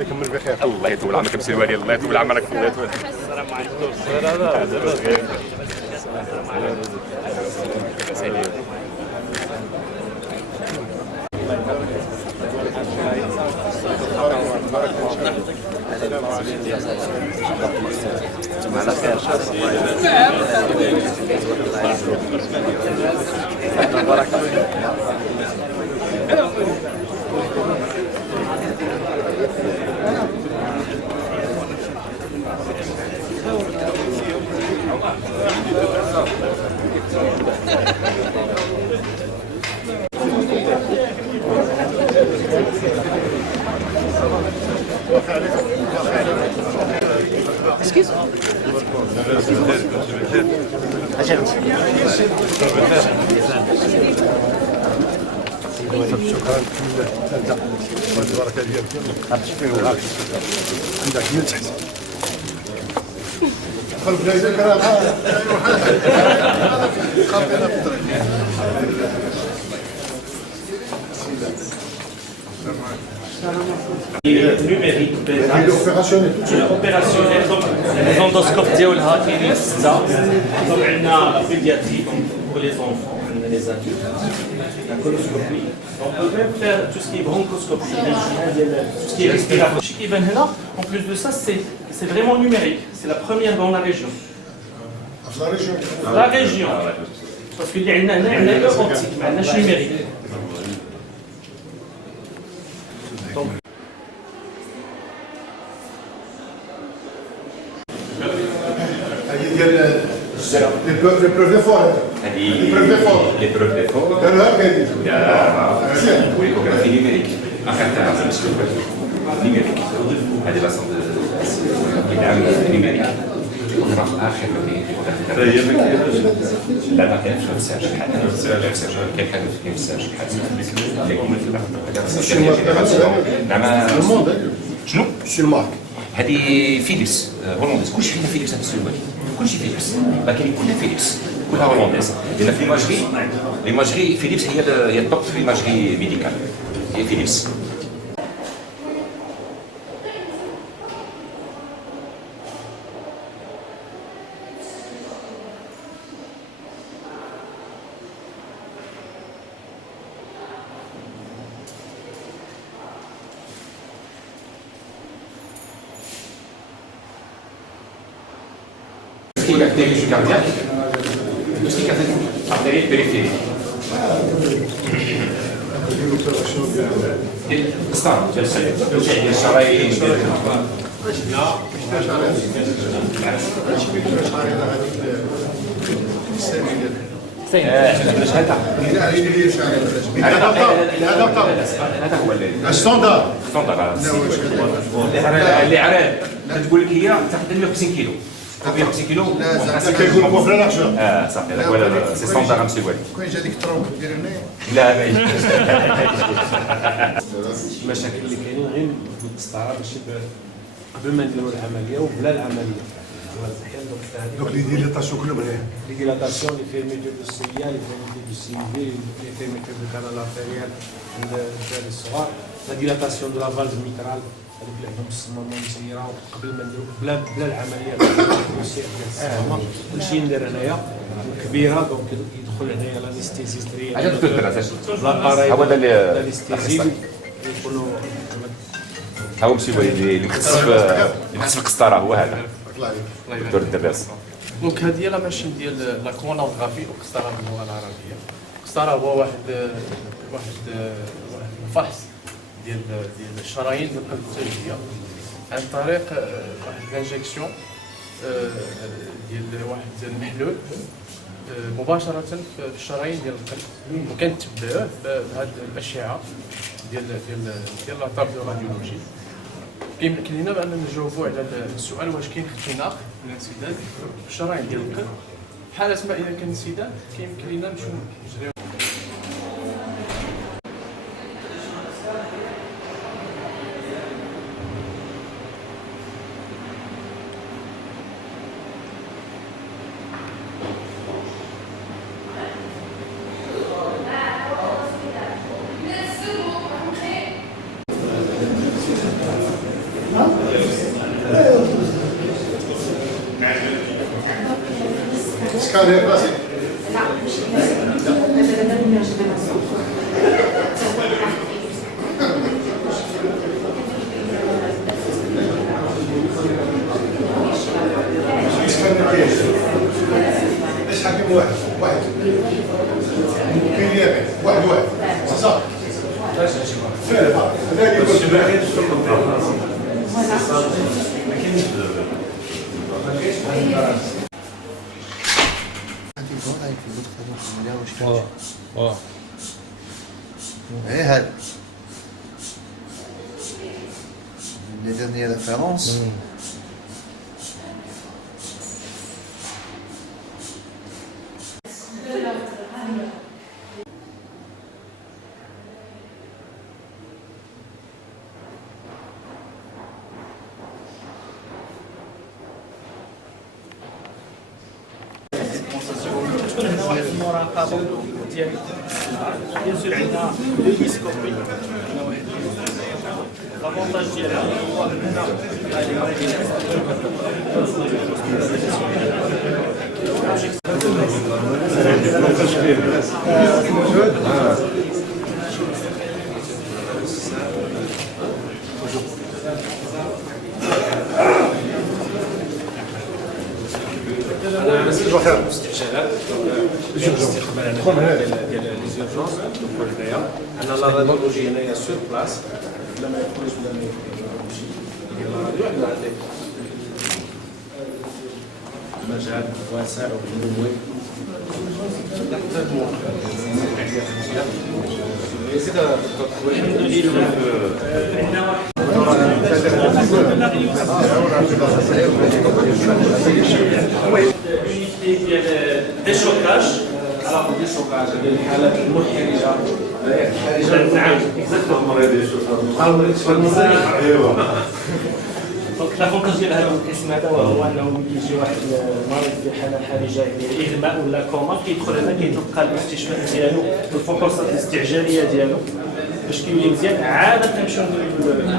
نكمل بخير. الله يطول عمرك مسير ولي، الله يطول عمرك. الله يطول. السلام عليكم. على خير. بارك الله. شكرا. البركه ديالك. عندك من تحت. قلب جايزك راه numérique opérationnel. Donc l'endoscope ديالها كاينين 6. دونك عندنا pédiatrie pour les enfants, les adultes, la coloscopie. On peut même faire tout ce qui est bronchoscopie, tout ce qui est respiratoire. Ce qui vient là, en plus de ça, c'est vraiment numérique. C'est la première dans la région. La région. Parce qu'il y a une optique, mais un numérique. Donc, l'épreuve d'effort. L'épreuve d'effort. L'échographie numérique. numérique. هذه لا صند كيدعم numérique. الجغراف آخر لا ما كاينش مساج شحال كاين حاجة فيه مساج شحال شنو؟ شنو مارك؟ هذه فيليبس هولنديز كلشي فينا فيليبس هذا السؤال كلشي فيليبس لكن كلها فيليبس كلها هولنديز لأن في ليماجري فيليبس هي التوب في ليماجري ميديكال هي فيليبس. Activité cardiaque, diagnostic artérielle périphérique. القسطره ديال الشرايين هذا هو الستاندار اللي عراد تقول لك هي تاخذ 150 كيلو 150 كيلو كيكون هو في الارجل صافي هذاك هو سي ستاندار امسي والد كاين جا ديك التروك ديال هنايا لا ما يجيش المشاكل اللي كاينين غير في القسطره ماشي قبل ما نديروا العمليه وبلا العمليه دوك لي ديليتاسيون كلهم هنايا لي ديلاتاسيون لي فيرميتور دو سيا لي فيرميتور دو سيفي لي فيرميتور دو كانال ارتيريال عند الدراري الصغار لا ديلاتاسيون دو لا فالز ميترال هذوك اللي عندهم الصمامه مسيره قبل ما نديروا بلا العمليه الدوسيير ديال الصمامه كلشي ندير هنايا كبيره دونك يدخل هنايا لانستيزيستري عجبك الدراسه لاباري هو هذا اللي الانستيزي يكونوا هو مسي والد اللي مختص في القسطره هو هذا دكتور الدراس. دونك هذه هي لا ماشين ديال لا كرونوغرافي وقسطره باللغه العربيه. القسطره هو واحد الفحص ديال الشرايين ديال القلب التاجيه عن طريق واحد الانجكسيون ديال واحد المحلول مباشره في الشرايين ديال القلب وكنتبعوه بهذه الاشعه ديال لا طابلو راديولوجي. كيمكن لنا بان نجاوبوا على السؤال واش كاين اختناق الانسداد الشرايين ديال القلب. بحال ما اذا كان انسداد كيمكن لنا نمشيو نجريو. سكانير راسي سكانير كاين ايش حكيم واحد كاين ياك واحد صح فعلا هذا ايه هذا les dernières références. تكون هنا واحد المراقبه ديال بيان سور عندنا ليسكوبي هنا واحد لافونتاج ديالها هو هنا انا نسيت واحد الاستعجالات الاستقبال ديال لي زيرجونس هنايا عندنا لا راديولوجي هنايا سور بلاص لا ما يدخلوش ولا ما يخرجوش ديال لا راديو عندنا عندك مجال واسع ومنوي يزيد الحمد لله عندنا unité ديال ديشوكاج على ديشوكاج ديال الحالات المحرجه نعم دونك لافونتاج ديال هذا القسم هذا وهو انه كيجي واحد المريض في حاله حرجه يعني اغماء ولا كوما كيدخل هنا كيتلقى الاستشفاء ديالو الفحوصات الاستعجاليه ديالو باش كيولي مزيان عاد كنمشيو نديرو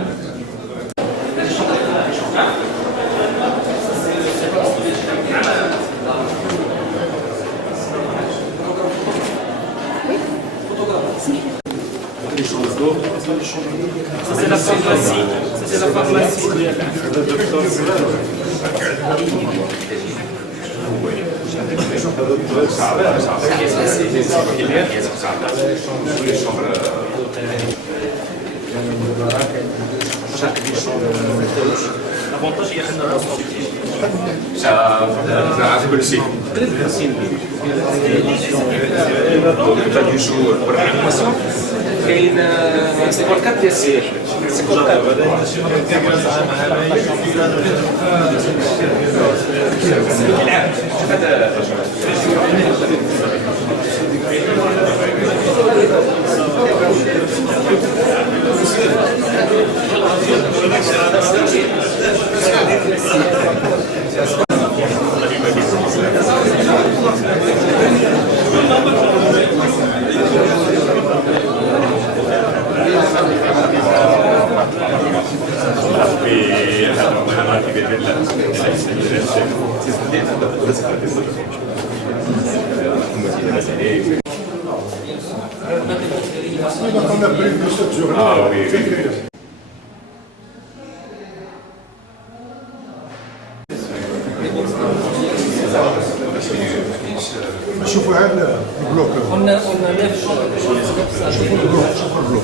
Ça c'est la pharmacie, ça c'est la pharmacie de docteur. L'avantage il y a un restaurant. Ça a كل شيء. du jour pour l'animation. كاين سيكول 4 ديال السياح سيكول 4 العام شوف هذا On a pris de cette journée. Ah oui, oui. شوفوا هذا البلوك. قلنا 9 شوفوا البلوك.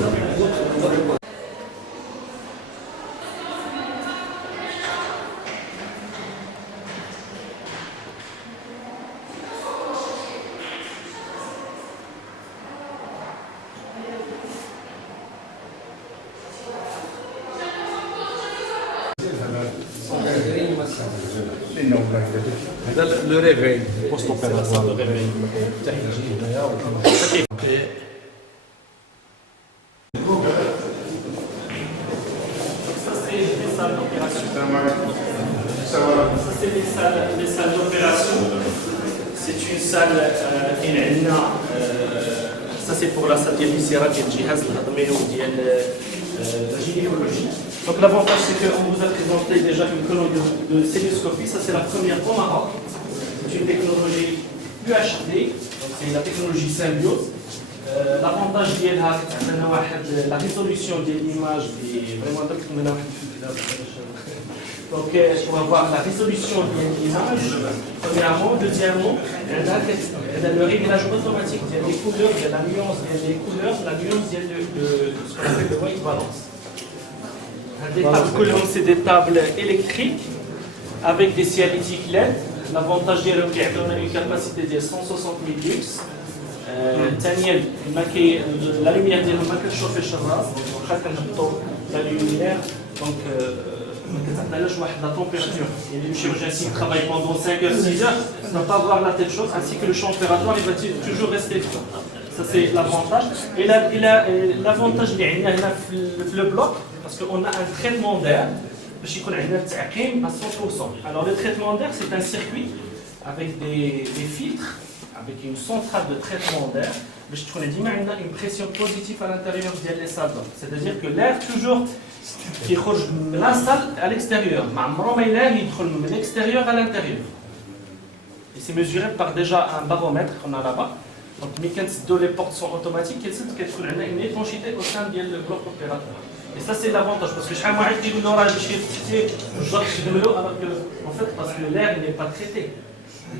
هذا لو ريفي بوست اوبيراتوار le réveil. حتى يجي هنايا Ça, c'est les salles d'opération. Ça, c'est les salles d'opération. C'est une salle ça c'est pour la salle ديال الإسرة ديال الجهاز الهضمي وديال la gynécologie. Donc l'avantage c'est qu'on vous a présenté déjà une colonne de célioscopie, ça c'est la première au Maroc. C'est une technologie UHD, donc c'est la technologie symbiose. L'avantage ديالها عندنا واحد la résolution de l'image est vraiment donc pour avoir la résolution de l'image, premièrement, deuxièmement, le réglage automatique des couleurs, de la nuance des couleurs, la nuance de ce qu'on appelle le white balance. Des tables, c'est des tables électriques avec des cialytiques LED. L'avantage de a une capacité de 160 000 lux. La lumière ديالهم ما كتشوفش الراس واخا كنهبطوا la lumière donc ما كتعطيناش واحد la température. Il y a des chirurgiens qui travaillent pendant 5 heures, 6 heures, ne va pas voir la telle chose, ainsi que le champ opératoire il va toujours rester froid. Ça c'est l'avantage. Et l'avantage اللي عندنا هنا في le bloc parce qu'on a un traitement d'air باش يكون عندنا التعقيم à 100%. Alors le traitement d'air c'est un circuit avec des filtres avec une centrale de traitement d'air, باش تكون ديما عندنا une pression positive à l'intérieur ديال les salles. C'est-à-dire que l'air toujours كيخرج من la salle à l'extérieur. ما عمرو ما يدخل من l'extérieur à l'intérieur. Et c'est mesuré par déjà un baromètre qu'on a là-bas. Donc ملي كنسدوا les portes sont automatiques, كتكون عندنا une étanchéité au sein ديال le bloc opératoire. Et ça c'est l'avantage parce que شحال من واحد كيقول له راه باش يفتح الجرح يخدم له alors que en fait parce que l'air n'est pas traité.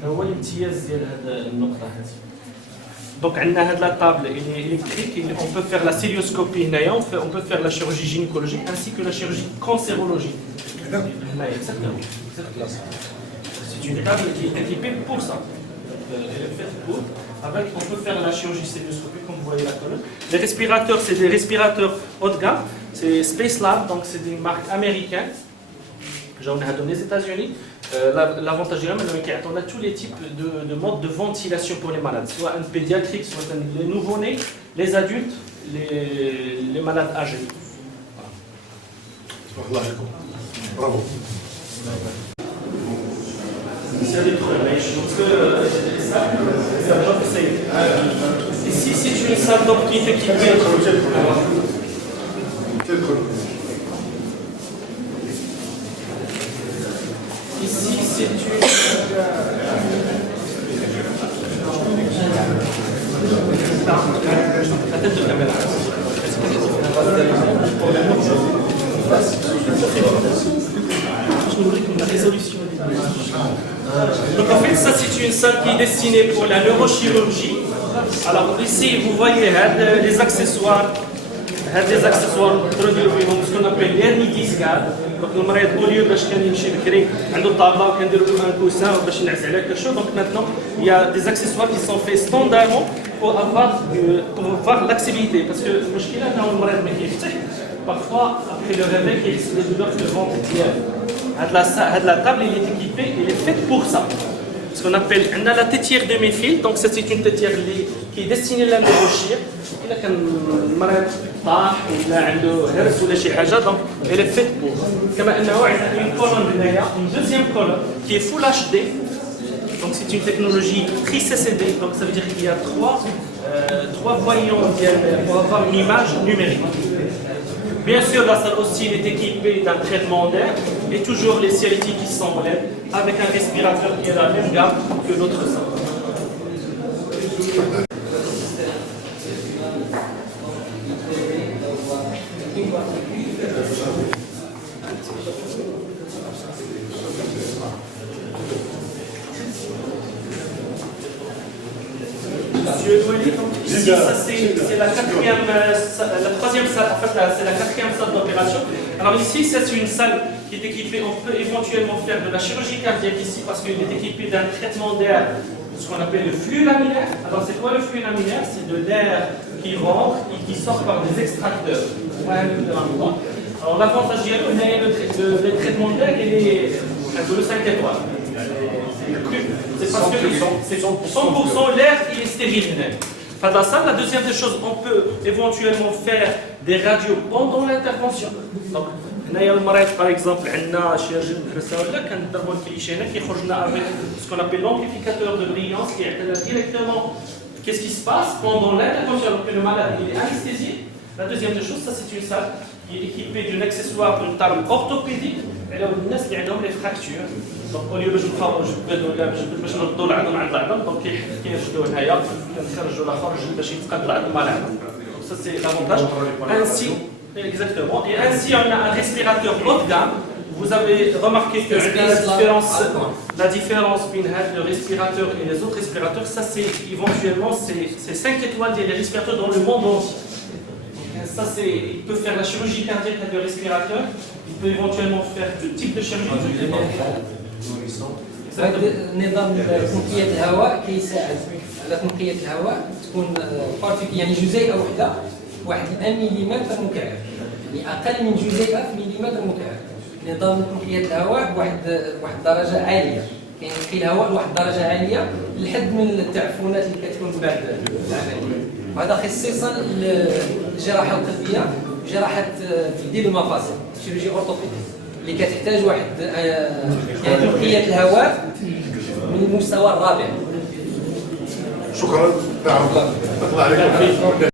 هو الامتياز ديال هذه النقطه هذه. Donc عندنا هاد la table électrique, on peut faire la célioscopie هنايا, on peut faire la chirurgie gynécologique ainsi que la chirurgie cancérologique. Exactement. C'est une table qui est équipée pour ça. Elle est faite pour. Avec, on peut faire la chirurgie célioscopie comme vous voyez la colonne. Les respirateurs, c'est des respirateurs haut de gamme. C'est Spacelab, donc c'est des marques américaines. J'en ai donné aux États-Unis. L'avantage de on a tous les types de modes de ventilation pour les malades, soit un pédiatrique, soit les nouveau-nés, les adultes, les malades âgés. Bravo. Ici, c'est une salle d'op qui est équipée. Ici, c'est une... La tête de caméra. La résolution. Donc en fait, ça c'est une salle qui est destinée pour la neurochirurgie. Alors ici, vous voyez les accessoires. Les accessoires ce qu'on appelle l'hernie discale. Donc المريض au lieu باش كان يمشي بكري عنده طابله وكنديروا له ان كوسان باش ينعس عليه quelque chose. Donc maintenant, il y a des accessoires qui sont faits standardement pour avoir l'accessibilité. Parce que المشكله انه المريض ما كيفتح parfois après le réveil il y a des douleurs de ventre ديالو. La table elle est équipée, elle est faite pour ça. Ce qu'on appelle la tétière de méfil, donc c'est une tétière qui est destinée à la neurochir. إلا كان المريض طاح ولا عنده هرس ولا شي حاجه donc elle est faite pour. كما انه عندنا une colonne هنايا, une deuxième colonne qui est full HD. Donc c'est une technologie tri-CCD, donc ça veut dire qu'il y a trois voyants pour avoir une image numérique. Bien sûr, la salle aussi est équipée d'un traitement d'air et toujours les cialytiques qui sont LED avec un respirateur qui est la même gamme que l'autre salle. Monsieur Douali, ici, ça c'est la troisième salle, en fait c'est la quatrième salle d'opération. Alors ici, c'est une salle qui est équipée, on peut éventuellement faire de la chirurgie cardiaque ici parce qu'il est équipé d'un traitement d'air, ce qu'on appelle le flux laminaire. Alors c'est quoi le flux laminaire? C'est de l'air qui rentre et qui sort par des extracteurs. Alors l'avantage le traitement d'air, il est de 5 étoiles. C'est parce que c'est 100% l'air il est stérile. Dans la salle, la deuxième des choses, on peut éventuellement faire des radios pendant l'intervention. Donc, par exemple, on a chirurgien avec ce qu'on appelle l'amplificateur de brillance qui est directement qu'est-ce qui se passe pendant l'intervention alors que le malade il est anesthésié. La deuxième des choses, ça c'est une salle qui est équipée d'un accessoire d'une table orthopédique. Et là, on a les fractures. Donc, au lieu de باش نردوا العظم عند العظم دونك كيرشدوا هنايا كنخرجوا الاخر باش يتقاد العظم مع العظم. Ça c'est l'avantage. Ainsi, exactement. Et ainsi, on a un respirateur haut de gamme. Vous avez remarqué que la différence entre le respirateur et les autres respirateurs, ça c'est éventuellement c'est 5 étoiles des respirateurs dans le monde entier. Ça c'est, il peut faire la chirurgie cardiaque avec le respirateur. Il peut éventuellement faire tout type de chirurgie. نظام تنقية الهواء كيساعد على تنقية الهواء تكون يعني جزيئة واحد 1 ملم مكعب، يعني أقل من جزيئة في مليمتر مكعب. نظام تنقية الهواء بواحد درجة عالية، كينقي الهواء لواحد درجة عالية لحد من التعفنات اللي كتكون بعد العملية. وهذا خصيصا الجراحة القلبية وجراحة تبديل المفاصل، شيروجي أورثوبيديك اللي كتحتاج واحد يعني تنقية الهواء من المستوى الرابع. شكرا. نعم. الله عليك.